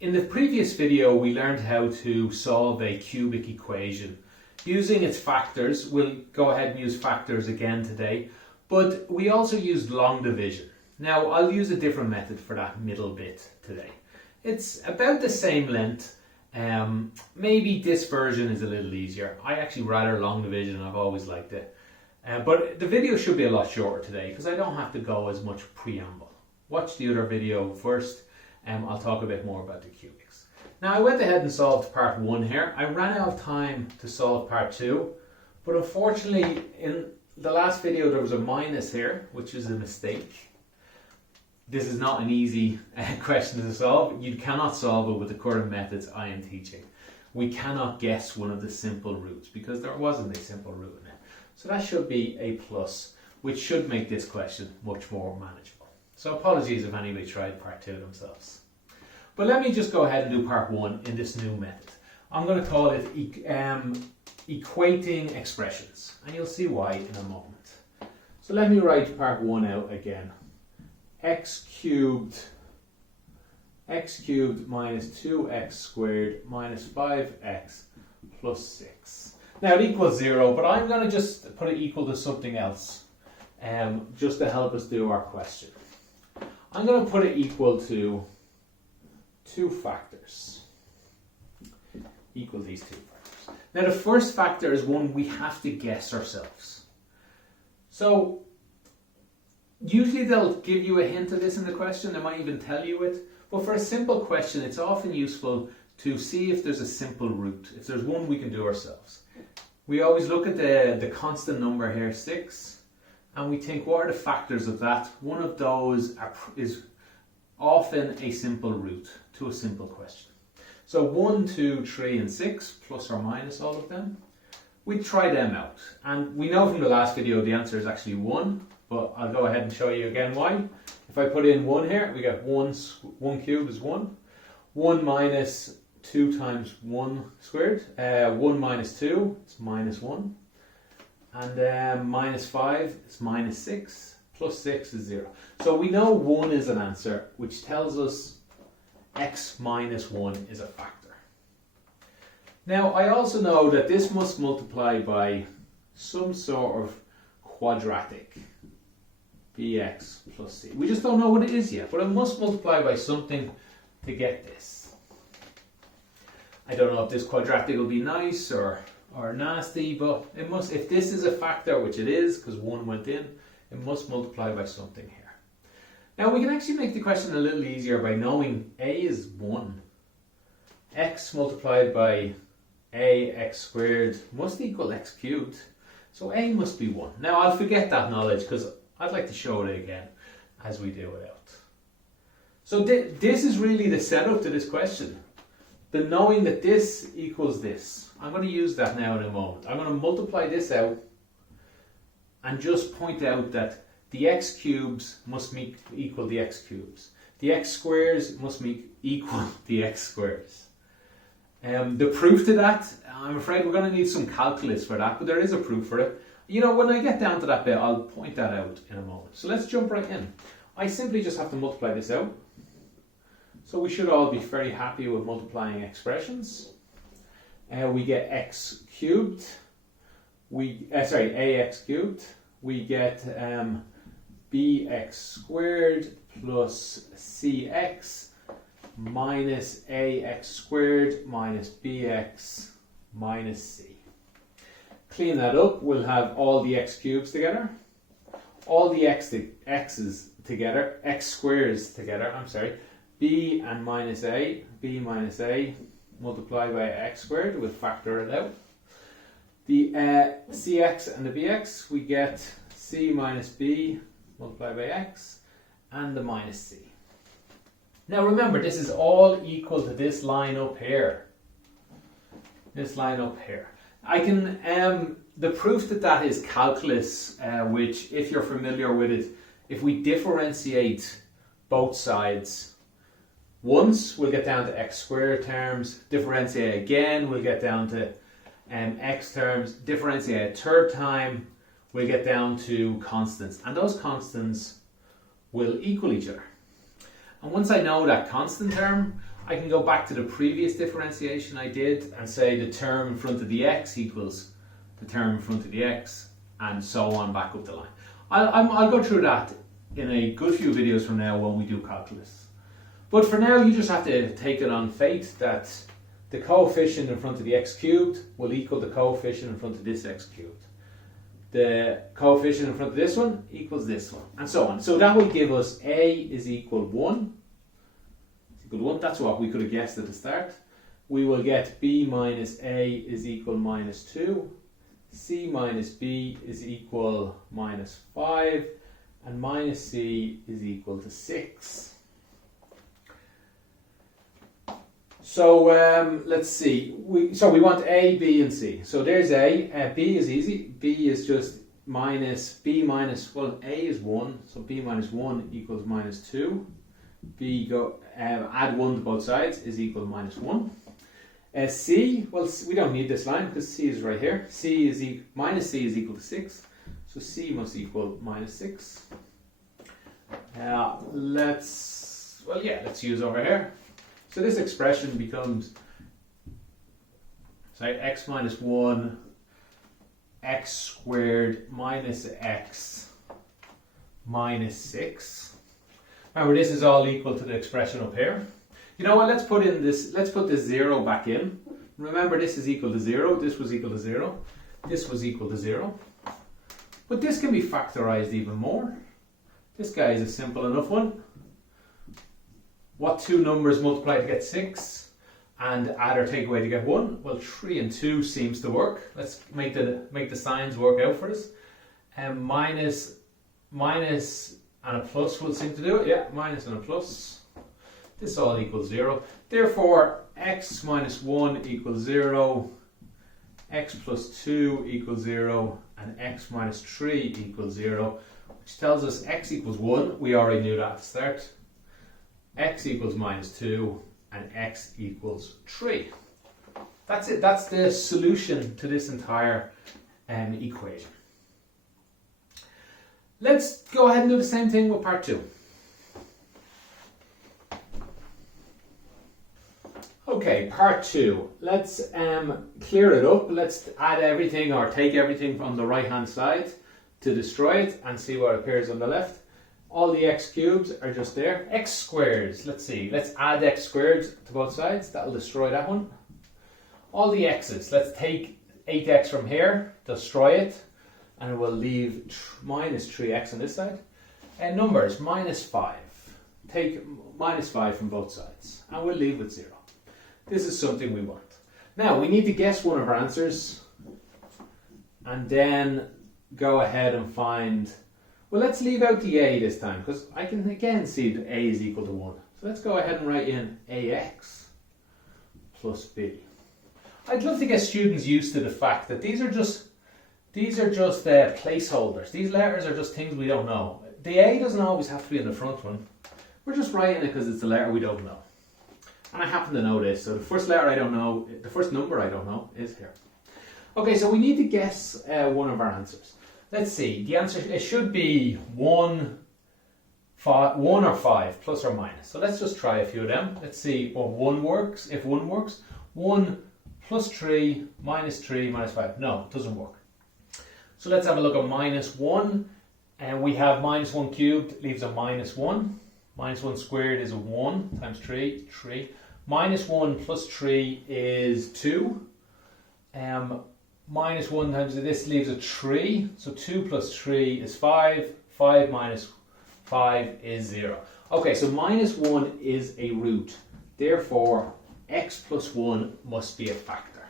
In the previous video, we learned how to solve a cubic equation using its factors. We'll go ahead and use factors again today, but we also used long division. Now, I'll use a different method for that middle bit today. It's about the same length. Maybe this version is a little easier. I actually rather long division. I've always liked it. But the video should be a lot shorter today because I don't have to go as much preamble. Watch the other video first. I'll talk a bit more about the cubics. Now, I went ahead and solved part 1 here. I ran out of time to solve part 2, but unfortunately in the last video there was a minus here, which is a mistake. This is not an easy question to solve. You cannot solve it with the current methods I am teaching. We cannot guess one of the simple roots because there wasn't a simple root in it. So that should be a plus, which should make this question much more manageable. So apologies if anybody tried part 2 themselves. But let me just go ahead and do part 1 in this new method. I'm going to call it equating expressions, and you'll see why in a moment. So let me write part 1 out again. X cubed minus 2x squared minus 5x plus 6. Now it equals 0, but I'm going to just put it equal to something else just to help us do our question. I'm going to put it equal to 2 factors. Equal these 2 factors. Now the first factor is one we have to guess ourselves. So usually they'll give you a hint of this in the question. They might even tell you it. But for a simple question, it's often useful to see if there's a simple root. If there's one we can do ourselves. We always look at the constant number here, 6. And we think, what are the factors of that? One of those is often a simple root to a simple question. So 1, 2, 3 and 6, plus or minus all of them. We try them out. And we know from the last video the answer is actually 1, but I'll go ahead and show you again why. If I put in 1 here, we get 1 cubed is 1. 1 minus 2 times 1 squared. 1 minus 2 is minus 1. And minus 5 is minus 6, plus 6 is 0. So we know 1 is an answer, which tells us x minus 1 is a factor. Now, I also know that this must multiply by some sort of quadratic, bx plus c. We just don't know what it is yet, but it must multiply by something to get this. I don't know if this quadratic will be nice or nasty, but it must, if this is a factor, which it is because 1 went in, it must multiply by something here. Now we can actually make the question a little easier by knowing a is 1. X multiplied by ax squared must equal x cubed, so a must be 1. Now I'll forget that knowledge because I'd like to show it again as we do it out. So this is really the setup to this question. The knowing that this equals this. I'm going to use that now in a moment. I'm going to multiply this out and just point out that the x cubes must equal the x cubes. The x squares must equal the x squares. The proof to that, I'm afraid we're going to need some calculus for that, but there is a proof for it. You know, when I get down to that bit, I'll point that out in a moment. So let's jump right in. I simply just have to multiply this out. So we should all be very happy with multiplying expressions. We get x cubed. Ax cubed. We get bx squared plus cx minus ax squared minus bx minus c. Clean that up. We'll have all the x cubes together, all the x's together, x squares together. B and minus a, b minus a, multiplied by x squared, we'll factor it out. The cx and the bx, we get c minus b multiplied by x, and the minus c. Now remember, this is all equal to this line up here. This line up here. I can, the proof that is calculus, which if you're familiar with it, if we differentiate both sides, once we'll get down to x squared terms, differentiate again, we'll get down to x terms, differentiate a third time, we'll get down to constants. And those constants will equal each other. And once I know that constant term, I can go back to the previous differentiation I did and say the term in front of the x equals the term in front of the x, and so on back up the line. I'll go through that in a good few videos from now when we do calculus. But for now, you just have to take it on faith that the coefficient in front of the x cubed will equal the coefficient in front of this x cubed. The coefficient in front of this one equals this one, and so on. So that will give us a is equal 1. It's equal to 1. That's what we could have guessed at the start. We will get b minus a is equal minus 2. C minus b is equal minus 5. And minus c is equal to 6. So let's see. We want a, b, and c. So there's a. B is easy. B is just minus b minus, well, a is 1. So b minus 1 equals minus 2. B add 1 to both sides is equal to minus 1. C, well, we don't need this line because c is right here. Minus c is equal to 6. So c must equal minus 6. Let's use over here. So this expression becomes, x minus 1, x squared minus x minus 6. Remember, this is all equal to the expression up here. You know what, let's put this 0 back in. Remember, this is equal to 0, this was equal to 0, this was equal to 0. But this can be factorized even more. This guy is a simple enough one. What two numbers multiply to get 6 and add or take away to get 1? Well, 3 and 2 seems to work. Let's make the signs work out for us. Minus and a plus will seem to do it. Yeah, minus and a plus. This all equals 0. Therefore, x minus 1 equals 0, x plus 2 equals 0, and x minus 3 equals 0, which tells us x equals 1. We already knew that at the start. X equals minus 2, and x equals 3. That's it. That's the solution to this entire equation. Let's go ahead and do the same thing with part 2. Okay, part 2. Let's clear it up. Let's add everything or take everything from the right hand side to destroy it and see what appears on the left. All the x cubes are just there. X squares, let's see. Let's add x squared to both sides. That'll destroy that one. All the x's, let's take 8x from here, destroy it, and we'll leave minus 3x on this side. And numbers, minus 5. Take minus 5 from both sides, and we'll leave with 0. This is something we want. Now, we need to guess one of our answers, and then go ahead and find... Well, let's leave out the a this time, because I can again see that a is equal to 1. So let's go ahead and write in ax plus b. I'd love to get students used to the fact that these are just placeholders. These letters are just things we don't know. The a doesn't always have to be in the front one. We're just writing it because it's a letter we don't know. And I happen to know this, so the first letter I don't know, the first number I don't know is here. Okay, so we need to guess one of our answers. Let's see, the answer, it should be 1 or 5, plus or minus. So let's just try a few of them. Let's see what 1 works, if 1 works. 1 plus 3, minus 5. No, it doesn't work. So let's have a look at minus 1. And we have minus 1 cubed leaves a minus 1. Minus 1 squared is a 1 times 3, 3. Minus 1 plus 3 is 2. Minus 1 times this leaves a 3. So 2 plus 3 is 5. 5 minus 5 is 0. Okay, so minus 1 is a root. Therefore, x plus 1 must be a factor.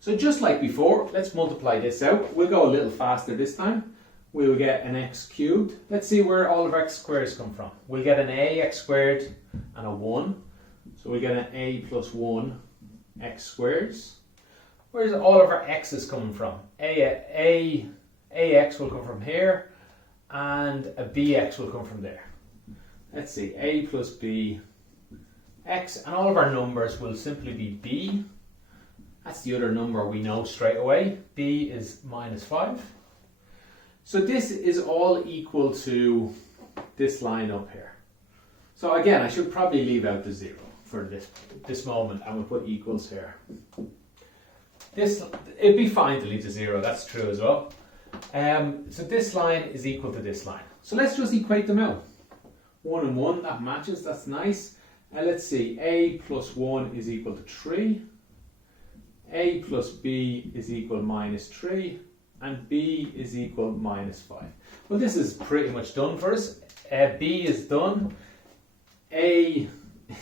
So just like before, let's multiply this out. We'll go a little faster this time. We'll get an x cubed. Let's see where all of our x squares come from. We'll get an ax squared and a 1. So we get an a plus 1 x squareds. Where's all of our x's coming from? Ax will come from here, and a bx will come from there. Let's see, a plus b, x, and all of our numbers will simply be b. That's the other number we know straight away. B is minus 5. So this is all equal to this line up here. So again, I should probably leave out the 0 for this moment, and we'll put equals here. It'd be fine to leave the 0, that's true as well. So this line is equal to this line. So let's just equate them out. 1 and 1, that matches, that's nice. And let's see, a plus 1 is equal to 3. A plus b is equal minus 3. And b is equal minus 5. Well, this is pretty much done for us. B is done. A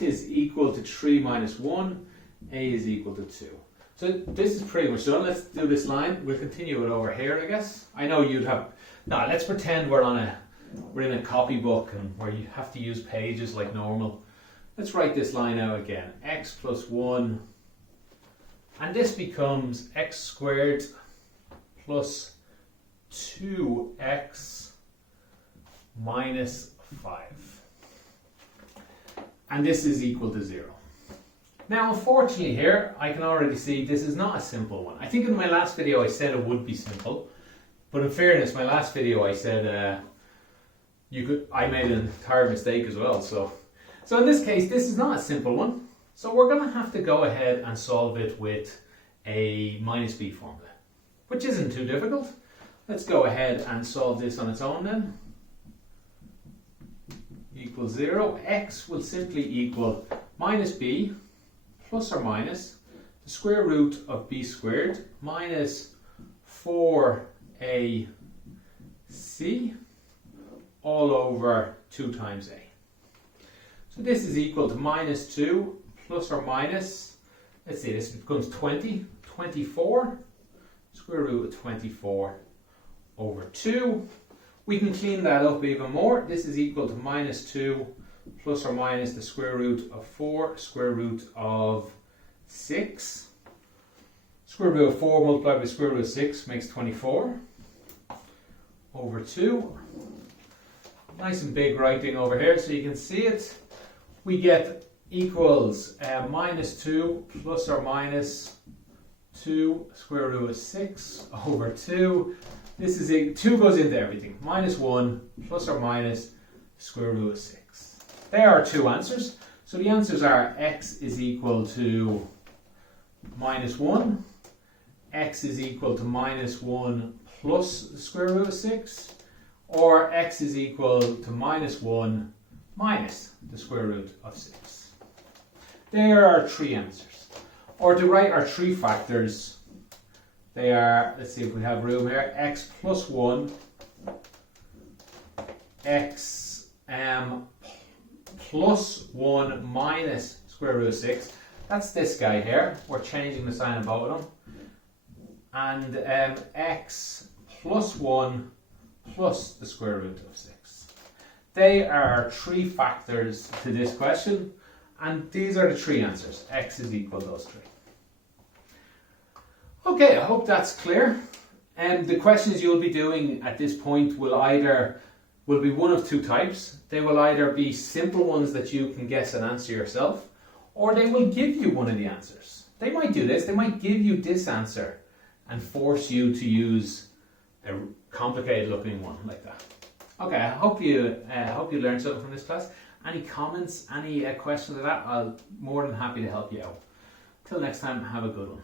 is equal to 3 minus 1. A is equal to 2. So this is pretty much done. Let's do this line. We'll continue it over here, I guess. I know you'd have... Now, let's pretend we're in a copybook and where you have to use pages like normal. Let's write this line out again. X plus 1. And this becomes x squared plus 2x minus 5. And this is equal to 0. Now, unfortunately here, I can already see this is not a simple one. I think in my last video I said it would be simple. But in fairness, my last video I said I made an entire mistake as well. So in this case, this is not a simple one. So we're going to have to go ahead and solve it with a minus b formula, which isn't too difficult. Let's go ahead and solve this on its own then. Equals 0. X will simply equal minus b plus or minus the square root of b squared minus 4ac all over 2 times a. So this is equal to minus 2 plus or minus, let's see, this becomes 24, square root of 24 over 2. We can clean that up even more. This is equal to minus 2 plus or minus the square root of 4, square root of 6. Square root of 4 multiplied by square root of 6 makes 24 over 2. Nice and big writing over here so you can see it. We get equals minus 2 plus or minus 2 square root of 6 over 2. This is 2 goes into everything. Minus 1 plus or minus square root of 6. There are 2 answers. So the answers are x is equal to minus 1. X is equal to minus 1 plus the square root of 6. Or x is equal to minus 1 minus the square root of 6. There are 3 answers. Or to write our 3 factors, they are, let's see if we have room here, x plus 1, x plus 1 minus square root of 6. That's this guy here. We're changing the sign of both of them. And x plus 1 plus the square root of 6. They are 3 factors to this question, and these are the 3 answers. X is equal to those 3. Okay, I hope that's clear. The questions you'll be doing at this point will be one of 2 types. They will either be simple ones that you can guess and answer yourself, or they will give you one of the answers. They might do this. They might give you this answer and force you to use a complicated looking one like that. Okay, I hope you learned something from this class. Any comments, any questions like that, I'll be more than happy to help you out. Till next time, have a good one.